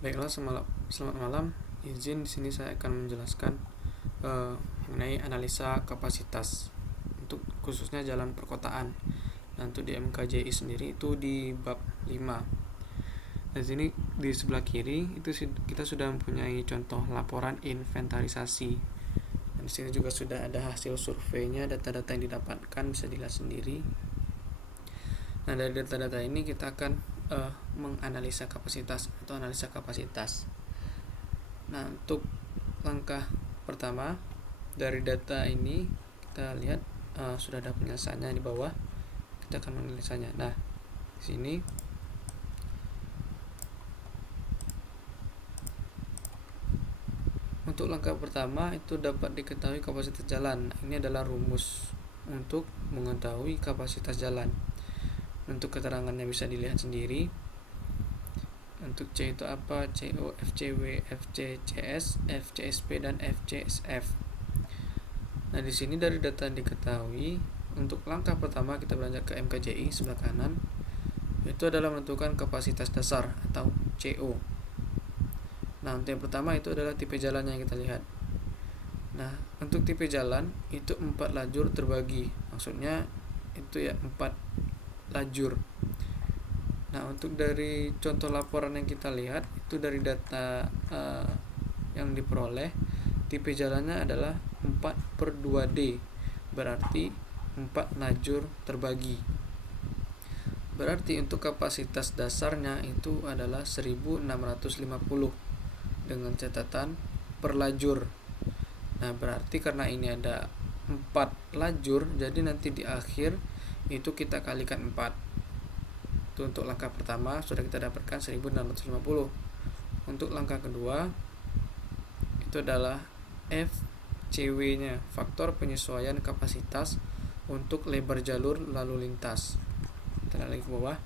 Baiklah, selamat malam. Izin di sini saya akan menjelaskan mengenai analisa kapasitas untuk khususnya jalan perkotaan. Nah, untuk di MKJI sendiri itu di bab 5. Di sini di sebelah kiri itu kita sudah mempunyai contoh laporan inventarisasi. Dan di sini juga sudah ada hasil surveinya, data-data yang didapatkan bisa dilihat sendiri. Nah, dari data-data ini kita akan menganalisa kapasitas atau analisa kapasitas. Nah, untuk langkah pertama dari data ini kita lihat sudah ada penjelasannya di bawah. Kita akan menganalisanya. Nah, di sini untuk langkah pertama itu dapat diketahui kapasitas jalan. Ini adalah rumus untuk mengetahui kapasitas jalan. Untuk keterangannya bisa dilihat sendiri. Untuk C itu apa? CO, FCW, FC, CS, FCSP, dan FCSF. Nah, di sini dari data yang diketahui, untuk langkah pertama kita beranjak ke MKJI sebelah kanan. Itu adalah menentukan kapasitas dasar atau CO. Nah, untuk yang pertama itu adalah tipe jalan yang kita lihat. Nah, untuk tipe jalan itu 4 lajur terbagi. Maksudnya itu ya 4 lajur. Nah, untuk dari contoh laporan yang kita lihat itu dari data yang diperoleh, tipe jalannya adalah 4/2D, berarti 4 lajur terbagi. Berarti untuk kapasitas dasarnya itu adalah 1650 dengan catatan per lajur. Nah, berarti karena ini ada 4 lajur, jadi nanti di akhir itu kita kalikan 4. Itu untuk langkah pertama sudah kita dapatkan 1650. Untuk langkah kedua itu adalah FCW-nya, faktor penyesuaian kapasitas untuk lebar jalur lalu lintas. Kita lihat lagi ke bawah.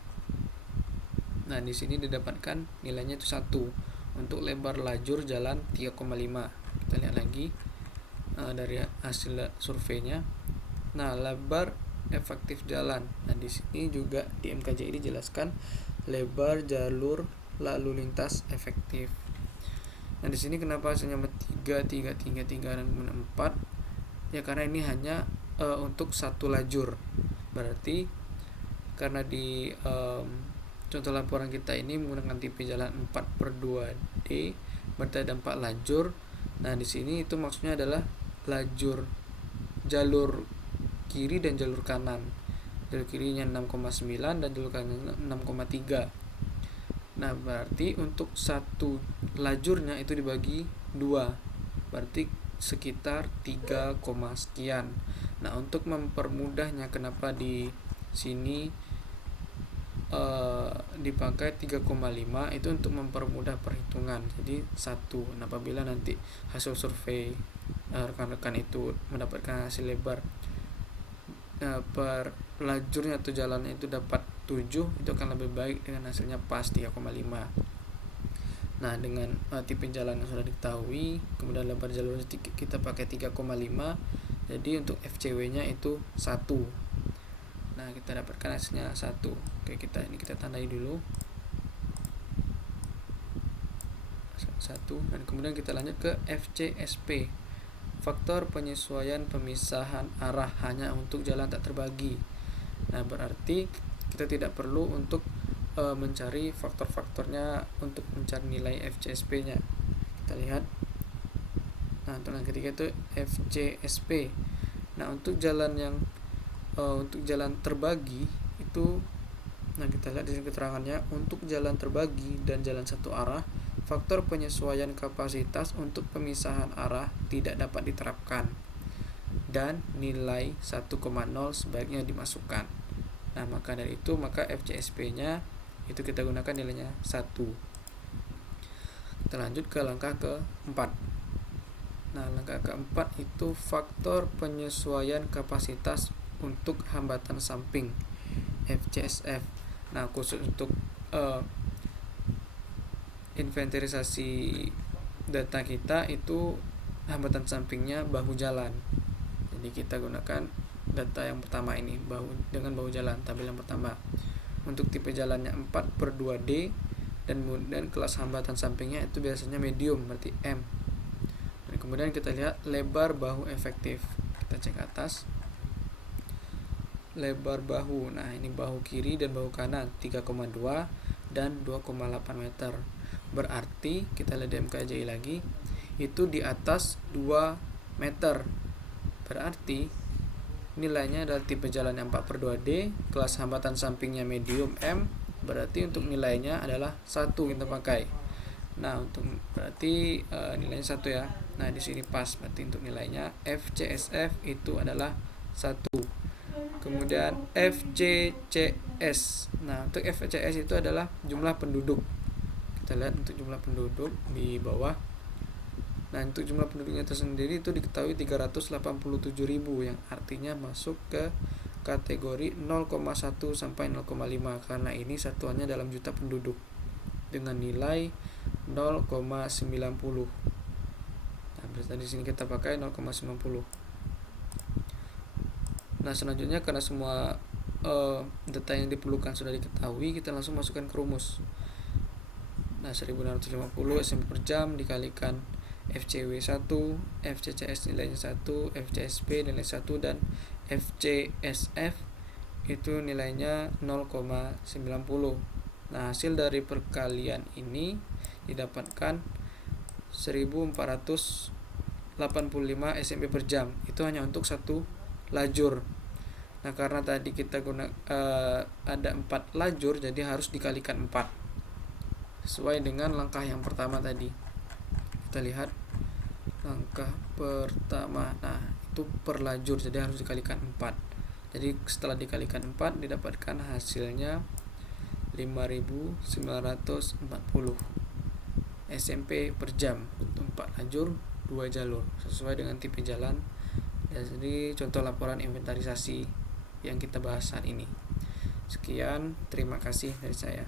Nah, di sini didapatkan nilainya itu 1. Untuk lebar lajur jalan 3,5. Kita lihat lagi dari hasil surveinya. Nah, lebar efektif jalan. Nah, di sini juga di MKJI dijelaskan lebar jalur lalu lintas efektif. Nah, di sini kenapa hasilnya 3, 3, 3, 3 dan 4? Ya karena ini hanya untuk satu lajur. Berarti karena di contoh laporan kita ini menggunakan tipe jalan 4/2D, berarti ada 4 lajur. Nah, di sini itu maksudnya adalah jalur kiri dan jalur kanan. Jalur kirinya 6,9 dan jalur kanan 6,3. Nah, berarti untuk satu lajurnya itu dibagi 2. Berarti sekitar 3, sekian. Nah, untuk mempermudahnya kenapa di sini dipakai 3,5 itu untuk mempermudah perhitungan. Jadi 1. Nah, apabila nanti hasil survei rekan-rekan itu mendapatkan hasil lebar per lajurnya atau jalannya itu dapat 7, itu akan lebih baik dengan hasilnya pas 3,5. Nah, dengan tipe jalan yang sudah diketahui, kemudian lebar jalur kita pakai 3,5, jadi untuk FCW-nya itu 1. Nah, kita dapatkan hasilnya 1. Oke, kita tandai dulu 1, dan kemudian kita lanjut ke FCSP, faktor penyesuaian pemisahan arah hanya untuk jalan tak terbagi. Nah, berarti kita tidak perlu untuk mencari faktor-faktornya untuk mencari nilai FCSP-nya. Kita lihat. Nah, untuk yang ketiga itu FCSP. Nah, untuk jalan terbagi itu, nah kita lihat di sini keterangannya, untuk jalan terbagi dan jalan satu arah, faktor penyesuaian kapasitas untuk pemisahan arah tidak dapat diterapkan dan nilai 1,0 sebaiknya dimasukkan. Nah, maka dari itu maka FCSP-nya itu kita gunakan nilainya 1. Kita lanjut ke langkah keempat. Nah, langkah keempat itu faktor penyesuaian kapasitas untuk hambatan samping, FCSF. Nah, khusus untuk inventarisasi data kita itu hambatan sampingnya bahu jalan. Jadi kita gunakan data yang pertama ini, bahu jalan, tabel yang pertama. Untuk tipe jalannya 4/2D, dan kemudian kelas hambatan sampingnya itu biasanya medium, berarti M. Dan kemudian kita lihat lebar bahu efektif. Kita cek atas. Lebar bahu, nah ini bahu kiri dan bahu kanan 3,2 dan 2,8 meter. Berarti kita lihat di MKJI lagi, itu di atas 2 meter. Berarti nilainya adalah tipe jalan yang 4/2D, kelas hambatan sampingnya medium M, berarti untuk nilainya adalah 1 kita pakai. Nah, untuk berarti nilainya 1 ya. Nah, di sini pas, berarti untuk nilainya FCSF itu adalah 1. Kemudian FCCS. Nah, untuk FCS itu adalah jumlah penduduk. Kita lihat untuk jumlah penduduk di bawah. Nah, untuk jumlah penduduknya tersendiri itu diketahui 387.000, yang artinya masuk ke kategori 0,1 sampai 0,5 karena ini satuannya dalam juta penduduk dengan nilai 0,90. Nah, berarti di sini kita pakai 0,90. Nah, selanjutnya karena semua data yang diperlukan sudah diketahui, kita langsung masukkan ke rumus. Nah, 1650 SMP per jam dikalikan FCW 1, FCCS nilainya 1, FCSP nilai 1, dan FCSF itu nilainya 0,90. Nah, hasil dari perkalian ini didapatkan 1485 SMP per jam. Itu hanya untuk satu lajur. Nah, karena tadi kita ada 4 lajur, jadi harus dikalikan 4 sesuai dengan langkah yang pertama tadi. Kita lihat langkah pertama, nah itu per lajur, jadi harus dikalikan 4. Jadi setelah dikalikan 4 didapatkan hasilnya 5940 SMP per jam untuk 4 lajur 2 jalur sesuai dengan tipe jalan. Jadi contoh laporan inventarisasi yang kita bahas saat ini. Sekian, terima kasih dari saya.